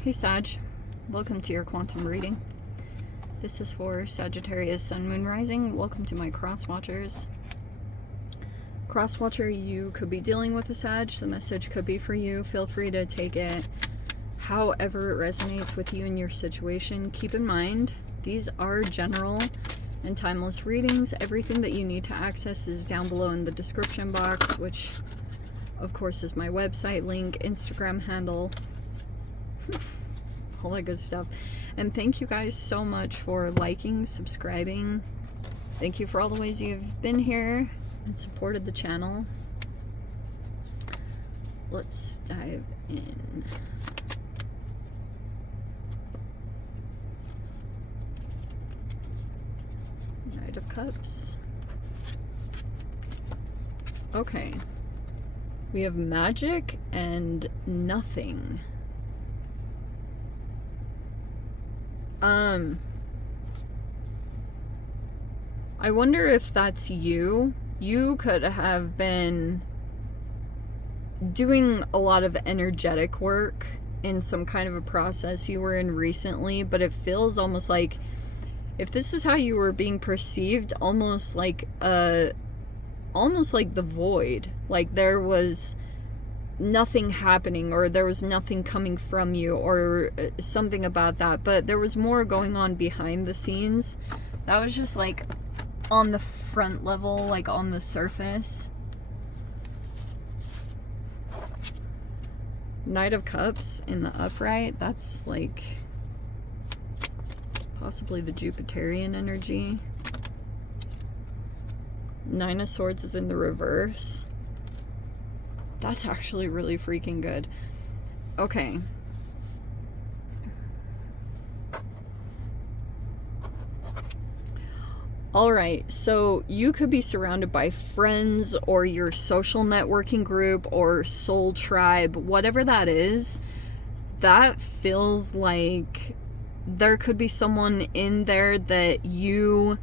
Hey Sag, welcome to your quantum reading. This is for Sagittarius Sun Moon Rising. Welcome to my cross watchers. Cross watcher, you could be dealing with a Sag. The message could be for you. Feel free to take it however it resonates with you and your situation. Keep in mind, these are general and timeless readings. Everything that you need to access is down below in the description box, which of course is my website link, Instagram handle, all that good stuff. And thank you guys so much for liking, subscribing. Thank you for all the ways you've been here and supported the channel. Let's dive in. Knight of Cups. Okay. We have magic and nothing. I wonder if that's you. You could have been doing a lot of energetic work in some kind of a process you were in recently, but it feels almost like, if this is how you were being perceived, almost like the void. Like there was nothing happening, or there was nothing coming from you, or something about that, but there was more going on behind the scenes. That was just like on the front level, like on the surface. Knight of Cups in the upright, that's like possibly the Jupiterian energy. Nine of Swords is in the reverse. That's actually really freaking good. Okay. Alright, so you could be surrounded by friends or your social networking group or soul tribe, whatever that is. That feels like there could be someone in there that you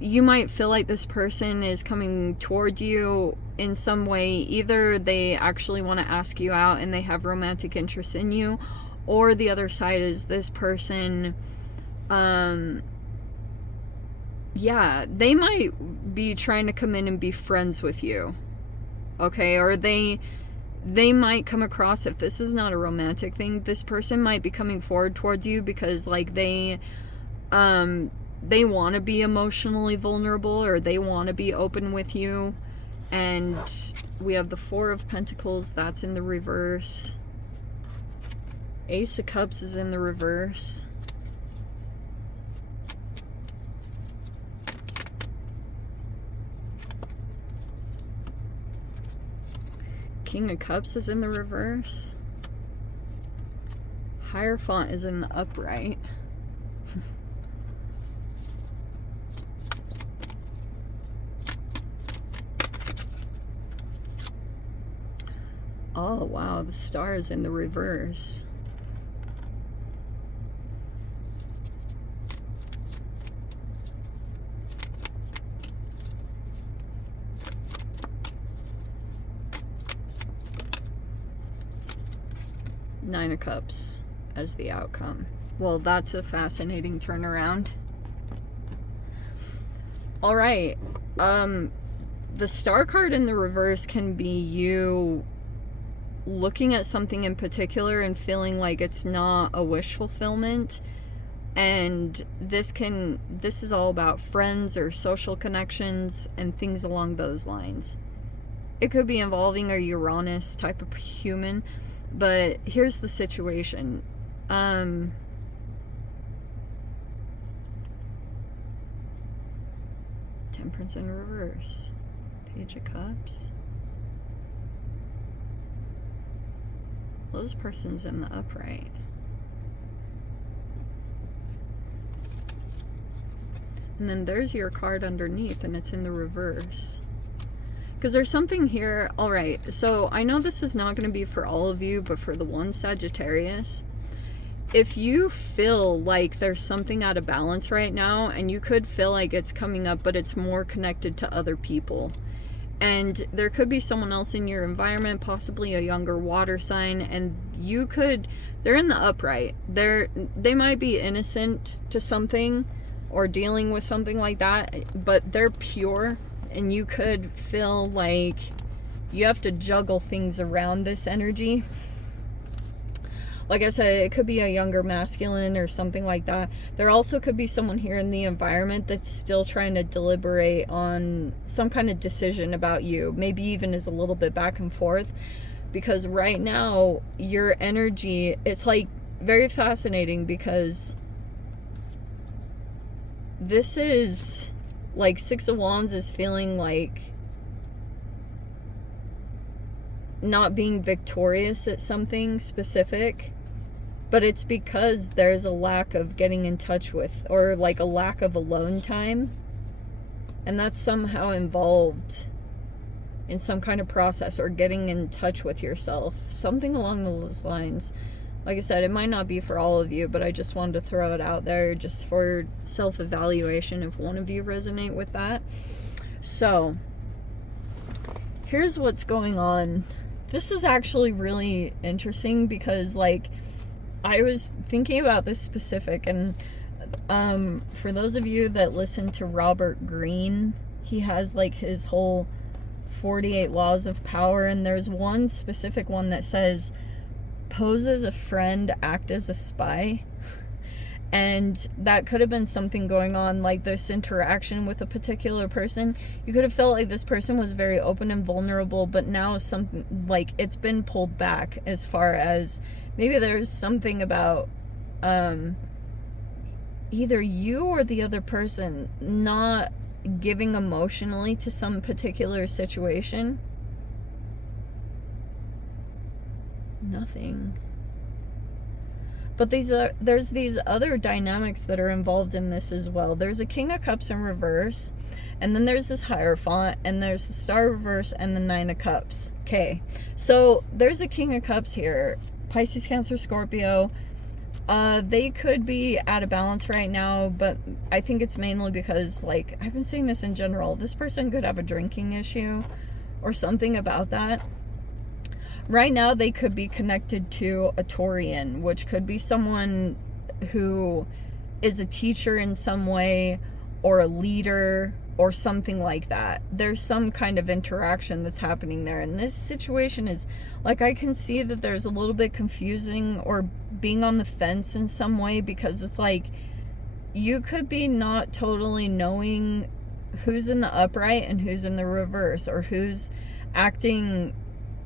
might feel like this person is coming toward you in some way. Either they actually want to ask you out and they have romantic interest in you, or the other side is this person, yeah, they might be trying to come in and be friends with you, okay? Or they might come across, if this is not a romantic thing, this person might be coming forward towards you because like they want to be emotionally vulnerable, or they want to be open with you. And we have the Four of Pentacles, that's in the reverse. Ace of Cups is in the reverse. King of Cups is in the reverse. Hierophant is in the upright. Oh, wow, the Star is in the reverse. Nine of Cups as the outcome. Well, that's a fascinating turnaround. All right. The Star card in the reverse can be you looking at something in particular and feeling like it's not a wish fulfillment, and this is all about friends or social connections and things along those lines. It could be involving a Uranus type of human, but here's the situation. Temperance in reverse. Page of Cups. Those person's in the upright. And then there's your card underneath, and it's in the reverse. Because there's something here. Alright, so I know this is not going to be for all of you, but for the one Sagittarius, if you feel like there's something out of balance right now, and you could feel like it's coming up, but it's more connected to other people, And there could be someone else in your environment, possibly a younger water sign, and they're in the upright. They might be innocent to something or dealing with something like that, but they're pure, and you could feel like you have to juggle things around this energy. Like I said, it could be a younger masculine or something like that. There also could be someone here in the environment that's still trying to deliberate on some kind of decision about you. Maybe even is a little bit back and forth. Because right now, your energy, it's like very fascinating because this is like Six of Wands is feeling like not being victorious at something specific. But it's because there's a lack of getting in touch with, or like a lack of alone time. And that's somehow involved in some kind of process or getting in touch with yourself. Something along those lines. Like I said, it might not be for all of you, but I just wanted to throw it out there just for self-evaluation if one of you resonate with that. So, here's what's going on. This is actually really interesting because, like, I was thinking about this specific, and for those of you that listen to Robert Greene, he has like his whole 48 laws of power, and there's one specific one that says, pose as a friend, act as a spy. And that could have been something going on, like this interaction with a particular person. You could have felt like this person was very open and vulnerable, but now something like it's been pulled back as far as maybe there's something about either you or the other person not giving emotionally to some particular situation. Nothing. But there's these other dynamics that are involved in this as well. There's a King of Cups in reverse, and then there's this Hierophant, and there's the Star reverse, and the Nine of Cups. Okay, so there's a King of Cups here. Pisces, Cancer, Scorpio. They could be out of balance right now, but I think it's mainly because, like, I've been saying this in general, this person could have a drinking issue or something about that. Right now, they could be connected to a Taurian, which could be someone who is a teacher in some way, or a leader, or something like that. There's some kind of interaction that's happening there. And this situation is, like, I can see that there's a little bit confusing or being on the fence in some way, because it's like, you could be not totally knowing who's in the upright and who's in the reverse, or who's acting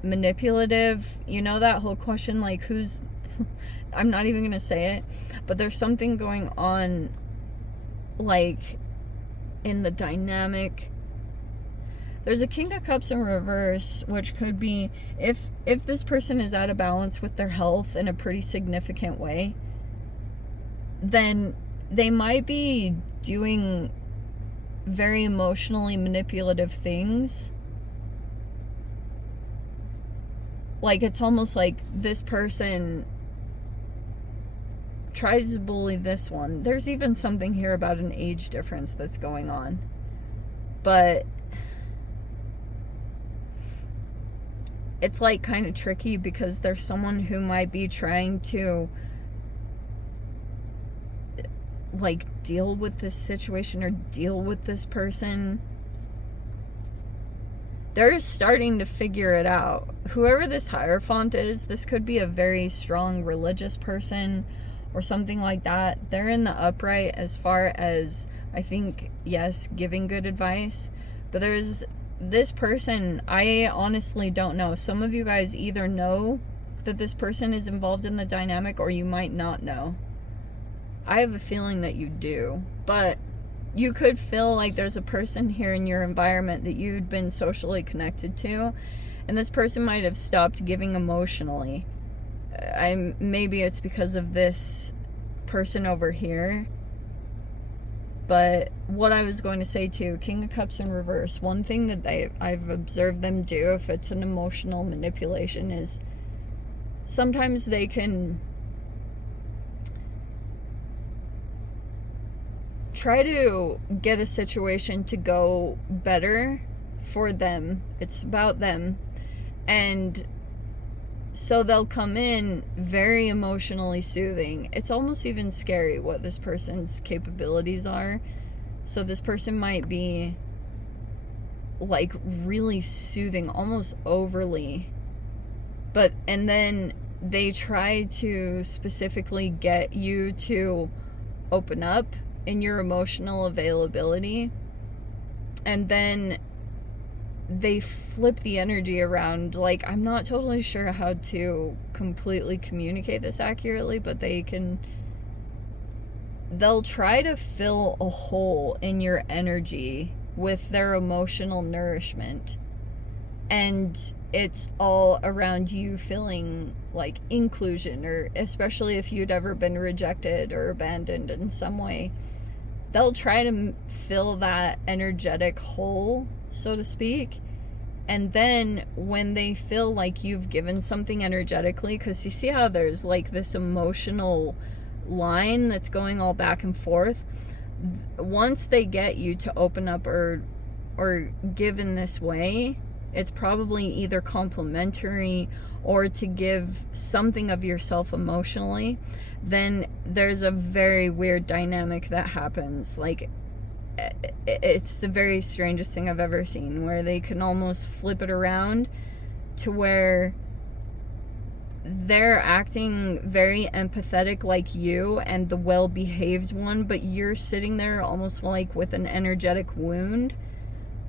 manipulative. You know, that whole question, like, who's I'm not even gonna say it, but there's something going on, like, in the dynamic. There's a King of Cups in reverse, which could be if this person is out of balance with their health in a pretty significant way, then they might be doing very emotionally manipulative things. Like, it's almost like this person tries to bully this one. There's even something here about an age difference that's going on. But it's, like, kind of tricky because there's someone who might be trying to, like, deal with this situation or deal with this person. They're starting to figure it out. Whoever this Hierophant is, this could be a very strong religious person or something like that. They're in the upright as far as, I think, yes, giving good advice. But there's this person, I honestly don't know. Some of you guys either know that this person is involved in the dynamic, or you might not know. I have a feeling that you do. But you could feel like there's a person here in your environment that you'd been socially connected to, and this person might have stopped giving emotionally. Maybe it's because of this person over here. But what I was going to say too, King of Cups in reverse, one thing that I've observed them do if it's an emotional manipulation is sometimes they can try to get a situation to go better for them. It's about them. And so they'll come in very emotionally soothing. It's almost even scary what this person's capabilities are. So this person might be like really soothing, almost overly. And then they try to specifically get you to open up in your emotional availability. And then they flip the energy around. Like, I'm not totally sure how to completely communicate this accurately, but they'll try to fill a hole in your energy with their emotional nourishment. And it's all around you feeling like inclusion, or especially if you'd ever been rejected or abandoned in some way. They'll try to fill that energetic hole, so to speak. And then when they feel like you've given something energetically, because you see how there's like this emotional line that's going all back and forth, once they get you to open up or give in this way, it's probably either complimentary or to give something of yourself emotionally, then there's a very weird dynamic that happens. Like, it's the very strangest thing I've ever seen, where they can almost flip it around to where they're acting very empathetic like you and the well-behaved one, but you're sitting there almost like with an energetic wound,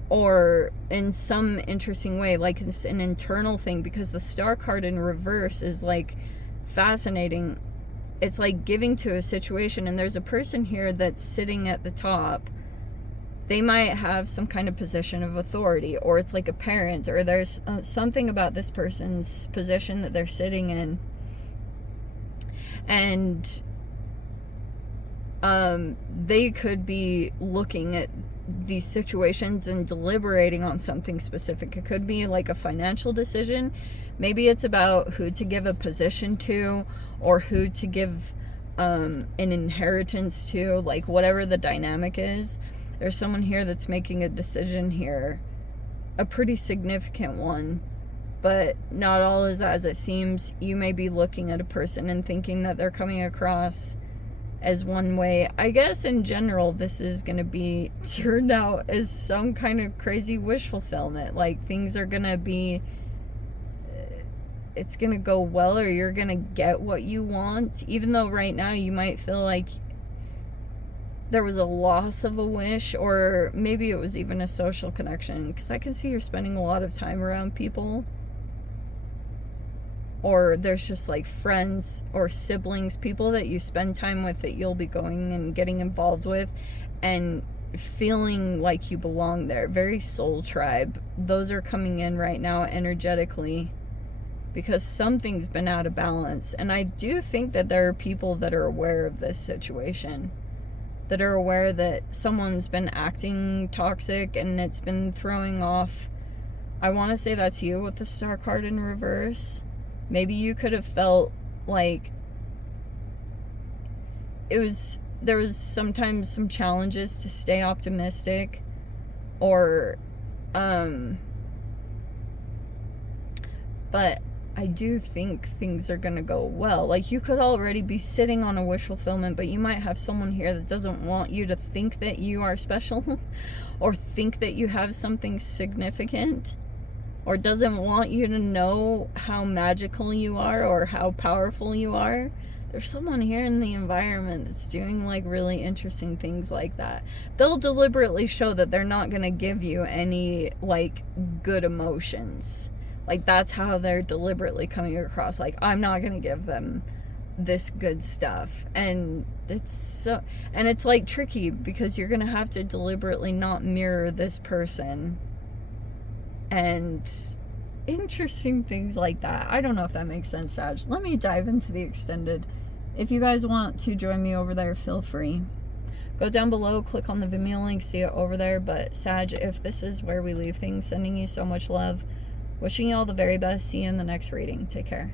or in some interesting way, like it's an internal thing, because the Star card in reverse is like fascinating. It's like giving to a situation, and there's a person here that's sitting at the top. They might have some kind of position of authority, or it's like a parent, or there's something about this person's position that they're sitting in. And they could be looking at these situations and deliberating on something specific. It could be like a financial decision. Maybe it's about who to give a position to, or who to give an inheritance to, like whatever the dynamic is. There's someone here that's making a decision here, a pretty significant one, but not all is as it seems. You may be looking at a person and thinking that they're coming across as one way. I guess in general, this is going to be turned out as some kind of crazy wish fulfillment. Like, things are going to be, it's going to go well, or you're going to get what you want. Even though right now you might feel like there was a loss of a wish, or maybe it was even a social connection, because I can see you're spending a lot of time around people. Or there's just like friends or siblings, people that you spend time with, that you'll be going and getting involved with and feeling like you belong there. Very soul tribe. Those are coming in right now energetically, because something's been out of balance. And I do think that there are people that are aware of this situation, that are aware that someone's been acting toxic and it's been throwing off. I want to say that's you with the Star card in reverse. Maybe you could have felt like there was sometimes some challenges to stay optimistic, or but I do think things are gonna go well. Like, you could already be sitting on a wish fulfillment, but you might have someone here that doesn't want you to think that you are special or think that you have something significant, or doesn't want you to know how magical you are or how powerful you are. There's someone here in the environment that's doing like really interesting things like that. They'll deliberately show that they're not going to give you any like good emotions. Like, that's how they're deliberately coming across. Like, I'm not going to give them this good stuff. And it's like tricky, because you're going to have to deliberately not mirror this person. And interesting things like that. I don't know if that makes sense, Sag. Let me dive into the extended. If you guys want to join me over there, feel free. Go down below, click on the Vimeo link, see it over there. But Sag, if this is where we leave things, sending you so much love. Wishing you all the very best. See you in the next reading. Take care.